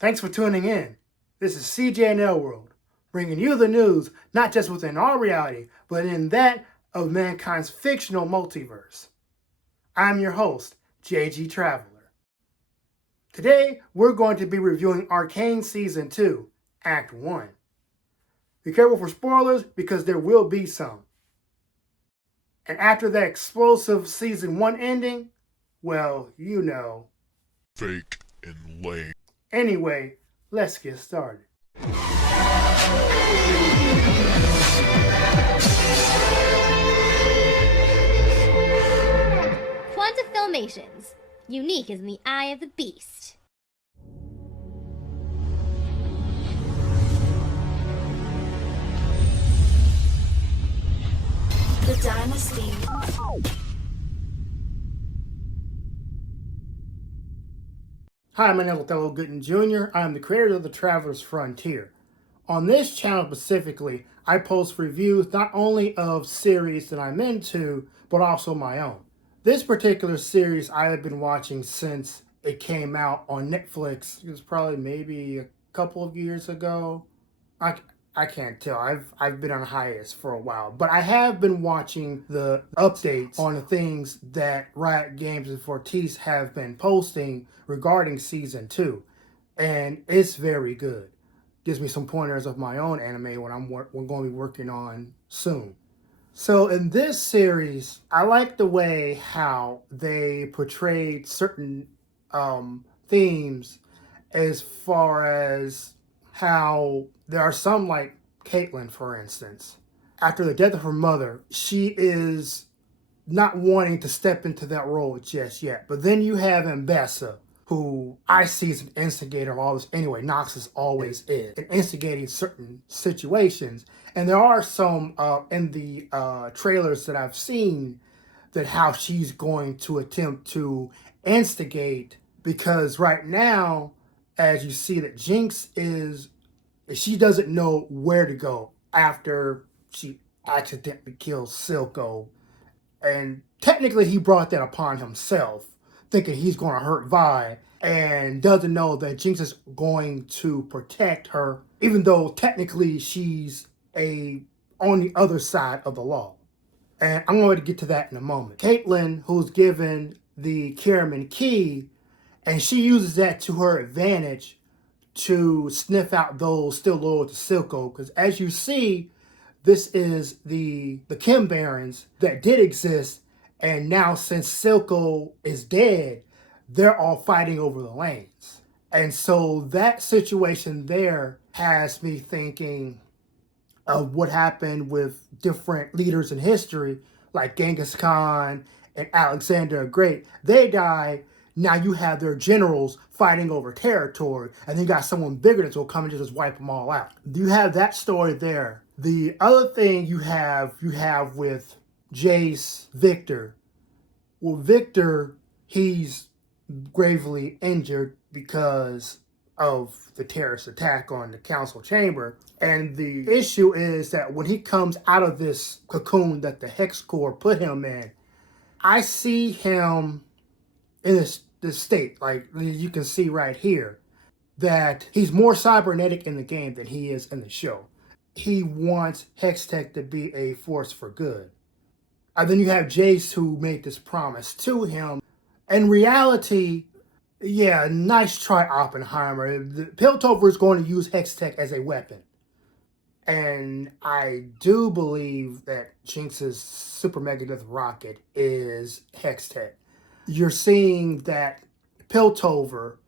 Thanks for tuning in. This is CJNL World, bringing you the news not just within our reality, but in that of mankind's fictional multiverse. I'm your host, JG Traveler. Today, we're going to be reviewing Arcane Season 2, Act 1. Be careful for spoilers because there will be some. And after that explosive Season 1 ending, well, you know. Fake and lame. Anyway, let's get started. Quanta Filmations, unique as in the eye of the beast. The Dynasty. Hi, my name is Othello Gooden Jr. I am the creator of The Traveler's Frontier. On this channel specifically, I post reviews not only of series that I'm into, but also my own. This particular series I have been watching since it came out on Netflix. It was probably maybe a couple of years ago. I can't tell. I've been on hiatus for a while, but I have been watching the updates on the things that Riot Games and Fortis have been posting regarding Season 2, and it's very good. Gives me some pointers of my own anime we're going to be working on soon. So in this series, I like the way how they portrayed certain themes as far as how there are some, like Caitlyn, for instance. After the death of her mother, she is not wanting to step into that role just yet. But then you have Mbessa, who I see as an instigator of all this anyway. Noxus always is, in instigating certain situations. And there are some in the trailers that I've seen that how she's going to attempt to instigate, because right now, as you see that Jinx she doesn't know where to go after she accidentally kills Silco. And technically he brought that upon himself, thinking he's going to hurt Vi, and doesn't know that Jinx is going to protect her, even though technically she's on the other side of the law. And I'm going to get to that in a moment. Caitlyn, who's given the Kierman key, and she uses that to her advantage to sniff out those still loyal to Silco, because as you see, this is the Kim Barons that did exist, and now since Silco is dead, they're all fighting over the lanes. And so that situation there has me thinking of what happened with different leaders in history, like Genghis Khan and Alexander the Great. They died. Now you have their generals fighting over territory, and then you got someone bigger that's going to come and just wipe them all out. You have that story there. The other thing you have with Jace, Victor. Well, Victor, he's gravely injured because of the terrorist attack on the council chamber. And the issue is that when he comes out of this cocoon that the Hex Core put him in, I see him in this state, like you can see right here, that he's more cybernetic in the game than he is in the show. He wants Hextech to be a force for good. And then you have Jace, who made this promise to him. In reality, yeah, nice try, Oppenheimer. Piltover is going to use Hextech as a weapon. And I do believe that Jinx's Super Megadeth rocket is Hextech. You're seeing that Piltover,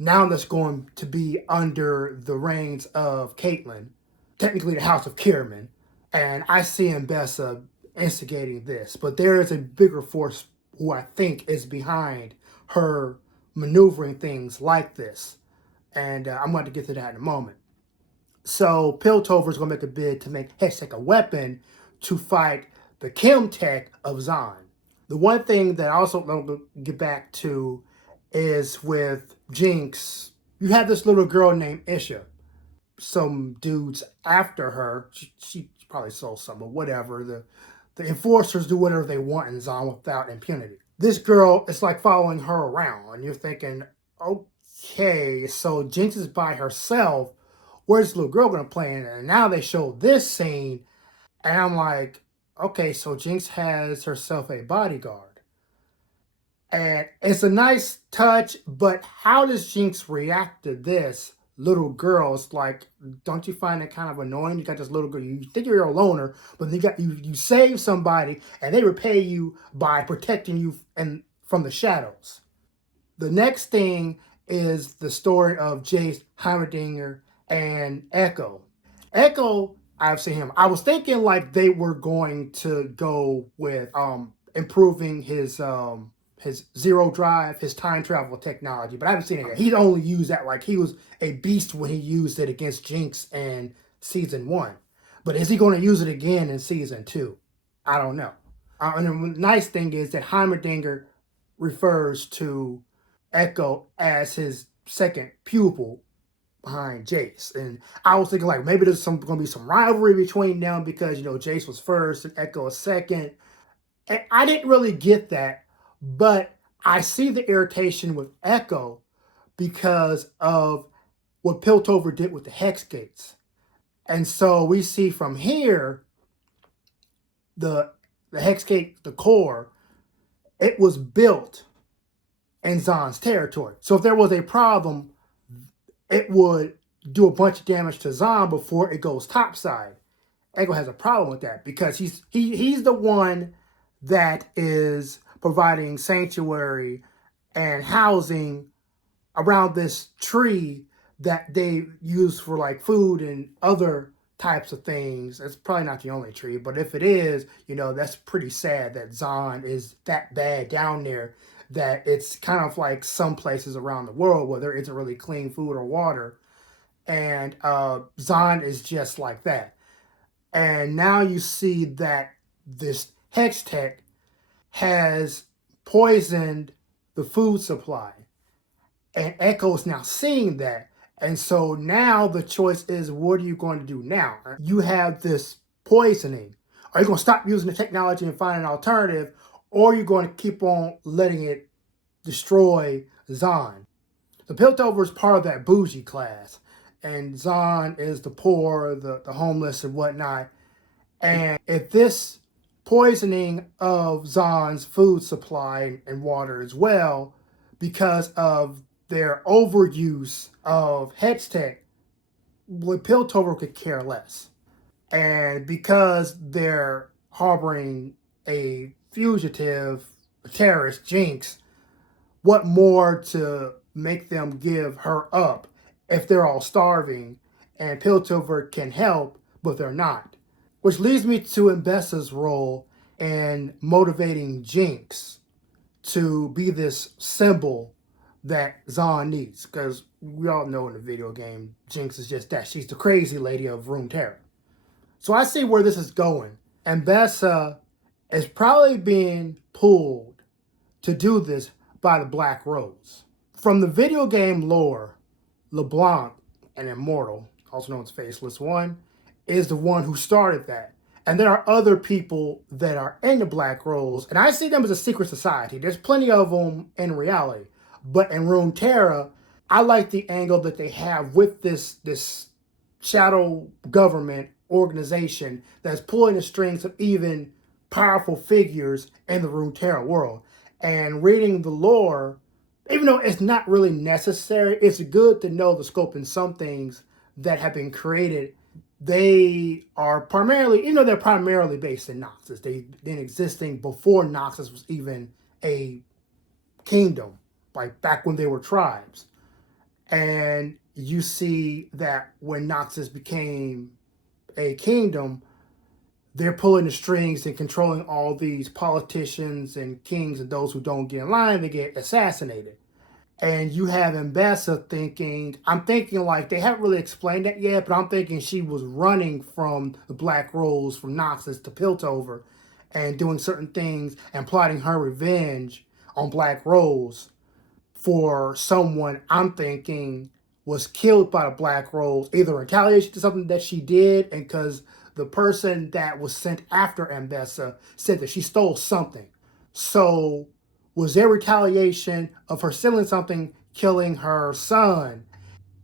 now that's going to be under the reigns of Caitlyn, technically the House of Kierman, and I see Mbessa instigating this. But there is a bigger force who I think is behind her maneuvering things like this. And I'm going to get to that in a moment. So Piltover is going to make a bid to make Hextech a weapon to fight the Chemtech of Zon. The one thing that I also want to get back to is with Jinx. You have this little girl named Isha. Some dudes after her. She probably sold some, but whatever. The enforcers do whatever they want in Zon without impunity. This girl is like following her around, and you're thinking, okay, so Jinx is by herself. Where's this little girl gonna play in? And now they show this scene, and I'm like, okay, so Jinx has herself a bodyguard. And it's a nice touch, but how does Jinx react to this little girl? It's like, don't you find it kind of annoying? You got this little girl, you think you're a loner, but you save somebody and they repay you by protecting you and from the shadows. The next thing is the story of Jace, Heimerdinger, and Echo. Echo, I've seen him. I was thinking like they were going to go with improving his zero drive, his time travel technology, but I haven't seen it yet. He'd only used that like he was a beast when he used it against Jinx in season 1. But is he going to use it again in season 2? I don't know. And the nice thing is that Heimerdinger refers to Echo as his second pupil behind Jace. And I was thinking like maybe there's going to be some rivalry between them because, you know, Jace was first and Echo was second. And I didn't really get that, but I see the irritation with Echo because of what Piltover did with the Hex Gates. And so we see from here the Hex Gate, the core, it was built in Zahn's territory. So if there was a problem, it would do a bunch of damage to Zahn before it goes topside. Echo has a problem with that because he's the one that is providing sanctuary and housing around this tree that they use for like food and other types of things. It's probably not the only tree, but if it is, you know, that's pretty sad that Zahn is that bad down there that it's kind of like some places around the world where there isn't really clean food or water. And Zahn is just like that. And now you see that this Hex Tech has poisoned the food supply. And Echo's now seeing that. And so now the choice is, what are you going to do now? You have this poisoning. Are you going to stop using the technology and find an alternative? Or are you going to keep on letting it destroy Zahn? The Piltover is part of that bougie class. And Zahn is the poor, the homeless and whatnot. And if this poisoning of Zahn's food supply and water as well, because of their overuse of Hex Tech, Piltover could care less. And because they're harboring a fugitive, a terrorist, Jinx, what more to make them give her up if they're all starving and Piltover can help, but they're not? Which leads me to Mbessa's role in motivating Jinx to be this symbol that Zahn needs. Because we all know in the video game, Jinx is just that. She's the crazy lady of Runeterra. So I see where this is going. Mbessa is probably being pulled to do this by the Black Rose. From the video game lore, LeBlanc, an immortal, also known as Faceless One, is the one who started that. And there are other people that are in the Black Rose, and I see them as a secret society. There's plenty of them in reality. But in Runeterra, I like the angle that they have with this shadow government organization that's pulling the strings of even powerful figures in the Runeterra world. And reading the lore, even though it's not really necessary, it's good to know the scope in some things that have been created. They are primarily, even though they're primarily based in Noxus, they've been existing before Noxus was even a kingdom, like back when they were tribes. And you see that when Noxus became a kingdom, they're pulling the strings and controlling all these politicians and kings, and those who don't get in line, they get assassinated. And you have Mbessa thinking, I'm thinking like, they haven't really explained that yet, but I'm thinking she was running from the Black Rose, from Noxus to Piltover, and doing certain things and plotting her revenge on Black Rose for someone I'm thinking was killed by the Black Rose, either in retaliation to something that she did, and because the person that was sent after Mbessa said that she stole something. So was there retaliation of her stealing something, killing her son.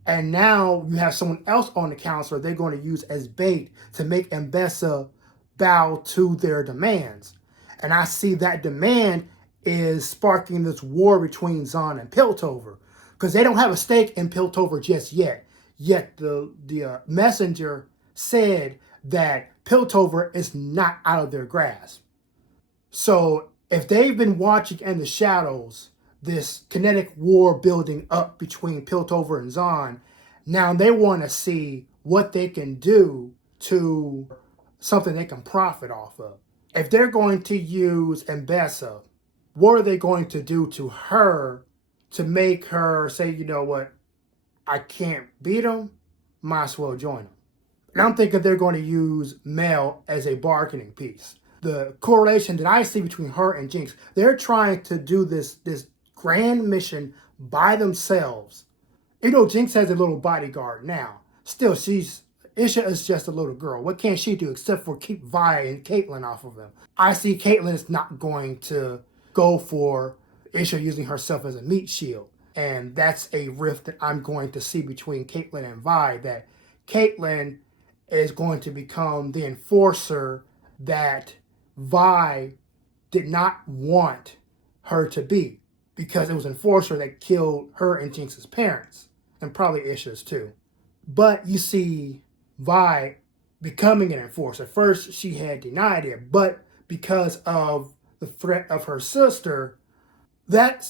And now you have someone else on the council they're going to use as bait to make Mbessa bow to their demands. And I see that demand is sparking this war between Zahn and Piltover. Because they don't have a stake in Piltover just yet. Yet the messenger said that Piltover is not out of their grasp. So if they've been watching in the shadows this kinetic war building up between Piltover and Zahn, now they want to see what they can do to something they can profit off of. If they're going to use Mbessa, what are they going to do to her to make her say, you know what, I can't beat him, might as well join him. And I'm thinking they're going to use Mel as a bargaining piece. The correlation that I see between her and Jinx, they're trying to do this grand mission by themselves. You know, Jinx has a little bodyguard now. Still, Isha is just a little girl. What can she do except for keep Vi and Caitlyn off of them? I see Caitlyn is not going to go for Isha using herself as a meat shield. And that's a rift that I'm going to see between Caitlyn and Vi, that Caitlyn is going to become the enforcer that Vi did not want her to be, because it was Enforcer that killed her and Jinx's parents, and probably Isha's too. But you see Vi becoming an Enforcer. First, she had denied it, but because of the threat of her sister, that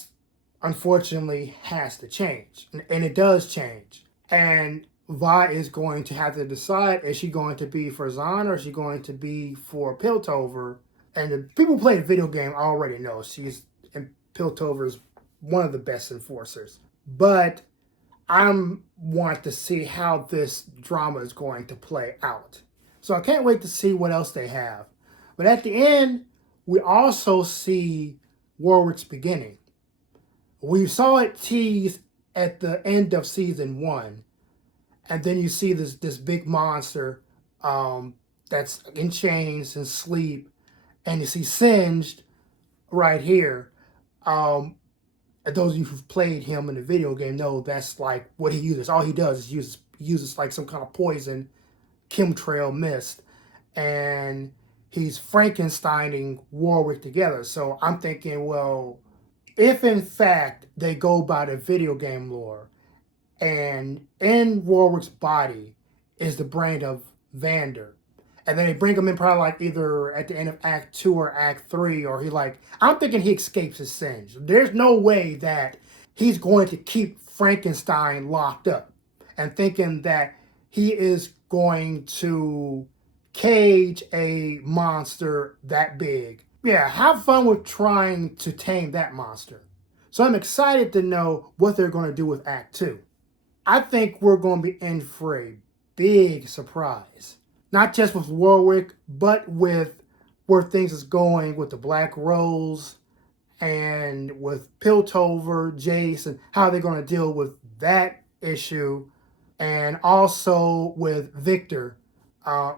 unfortunately has to change. And it does change. And Vi is going to have to decide, is she going to be for Zahn or is she going to be for Piltover? And the people who play the video game already know Piltover's one of the best enforcers. But I want to see how this drama is going to play out. So I can't wait to see what else they have. But at the end, we also see Warwick's beginning. We saw it teased at the end of season 1. And then you see this big monster that's in chains and sleep. And you see Singed right here. And those of you who've played him in the video game know that's like what he uses. All he does is uses like some kind of poison, chemtrail mist. And he's Frankensteining Warwick together. So I'm thinking, well, if in fact they go by the video game lore, and in Warwick's body is the brain of Vander, and then they bring him in probably like either at the end of Act 2 or Act 3, or I'm thinking he escapes his sins. There's no way that he's going to keep Frankenstein locked up, and thinking that he is going to cage a monster that big. Yeah, have fun with trying to tame that monster. So I'm excited to know what they're going to do with Act 2. I think we're going to be in for a big surprise. Not just with Warwick, but with where things is going with the Black Rose and with Piltover, Jace, and how they're going to deal with that issue. And also with Victor.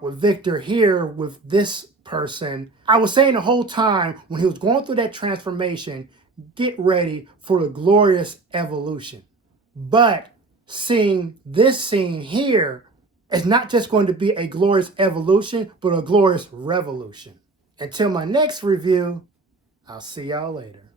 With Victor here, with this person. I was saying the whole time when he was going through that transformation, get ready for the glorious evolution. But seeing this scene here is not just going to be a glorious evolution, but a glorious revolution. Until my next review, I'll see y'all later.